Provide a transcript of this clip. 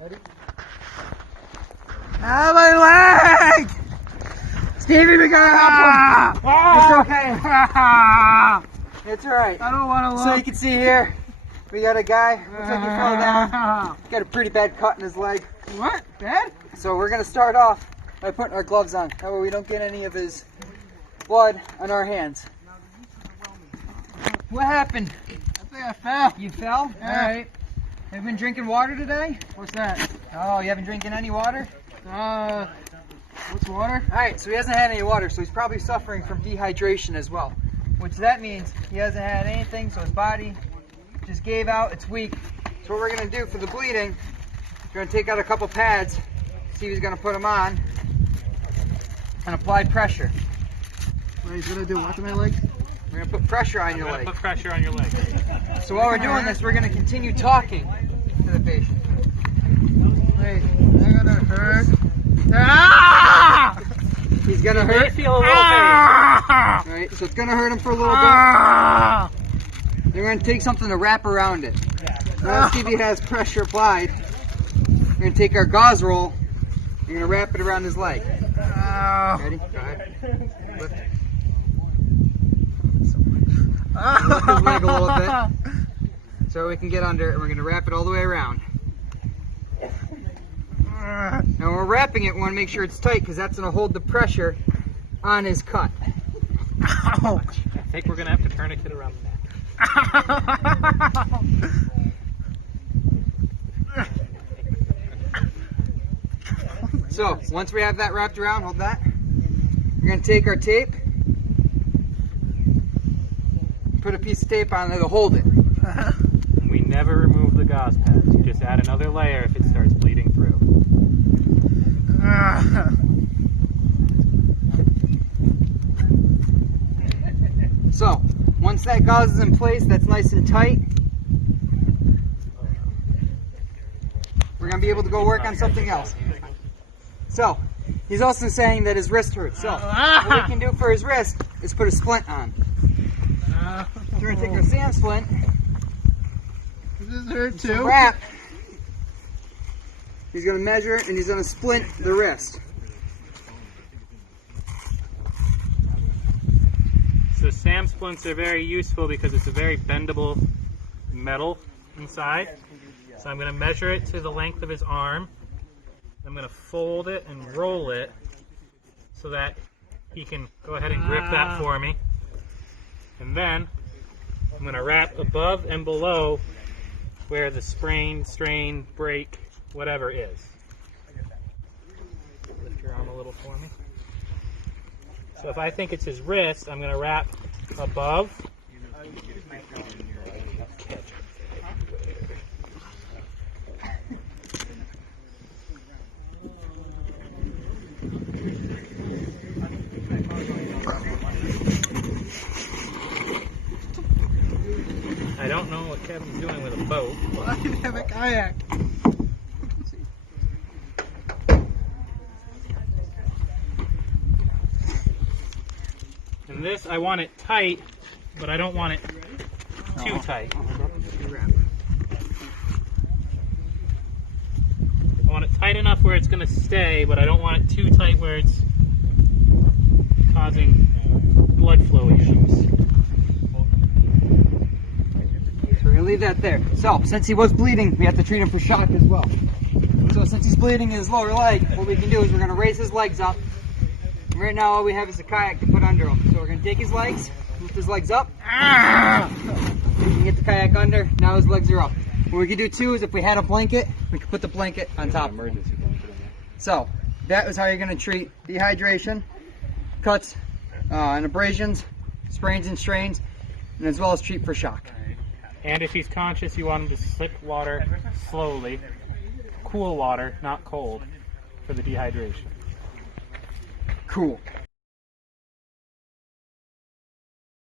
Ready? Ah, my leg! Stevie, we gotta help him! It's okay. It's alright. I don't want to look. So you can see here, we got a guy, looks like he fell down. Got a pretty bad cut in his leg. What? Bad? So we're gonna start off by putting our gloves on. That way we don't get any of his blood on our hands. What happened? I think I fell. You fell? Yeah. Alright. Have you been drinking water today? What's that? Oh, you haven't drinking any water? What's water? Alright, so he hasn't had any water, so he's probably suffering from dehydration as well. Which that means he hasn't had anything, so his body just gave out, it's weak. So what we're going to do for the bleeding, we're going to take out a couple pads, see if he's going to put them on, and apply pressure. What he's gonna do? What to my legs? We're going to put pressure on your leg. Put pressure on your leg. So while we're doing this, we're going to continue talking to the patient. Wait, they're gonna hurt. Ah! He's going to You may hurt. feel a little pain. Alright, so it's going to hurt him for a little bit. They're going to take something to wrap around it. Now see if he has pressure applied. We're going to take our gauze roll. We're going to wrap it around his leg. Ready? Go ahead. Lift. Lift his leg a little bit so we can get under it, and we're going to wrap it all the way around. Now when we're wrapping it, we want to make sure it's tight because that's going to hold the pressure on his cut. I think we're going to have to tourniquet around the neck. So once we have that wrapped around, hold that. We're going to take our tape, put a piece of tape on there to hold it. We never remove the gauze pads. You just add another layer if it starts bleeding through. So once that gauze is in place, that's nice and tight, we're going to be able to go work on something else. So he's also saying that his wrist hurts. So what we can do for his wrist is put a splint on. We're going to take our SAM splint, Does this hurt too? wrap. He's going to measure and he's going to splint the wrist. So SAM splints are very useful because it's a very bendable metal inside. So I'm going to measure it to the length of his arm. I'm going to fold it and roll it so that he can go ahead and grip that for me. And then I'm going to wrap above and below where the sprain, strain, break, whatever is. Lift your arm a little for me. So if I think it's his wrist, I'm going to wrap above. I don't know what Kevin's doing with a boat. I didn't have a kayak. And this, I want it tight, but I don't want it too tight. I want it tight enough where it's going to stay, but I don't want it too tight where it's causing blood flow issues. So we're going to leave that there. So since he was bleeding, we have to treat him for shock as well. So since he's bleeding in his lower leg, what we can do is we're going to raise his legs up. And right now all we have is a kayak to put under him. So we're going to take his legs, lift his legs up. We can get the kayak under. Now his legs are up. What we could do too is if we had a blanket, we could put the blanket on top. So that is how you're going to treat dehydration, cuts, and abrasions, sprains and strains, and as well as treat for shock. And if he's conscious, you want him to sip water slowly. Cool water, not cold, for the dehydration. Cool.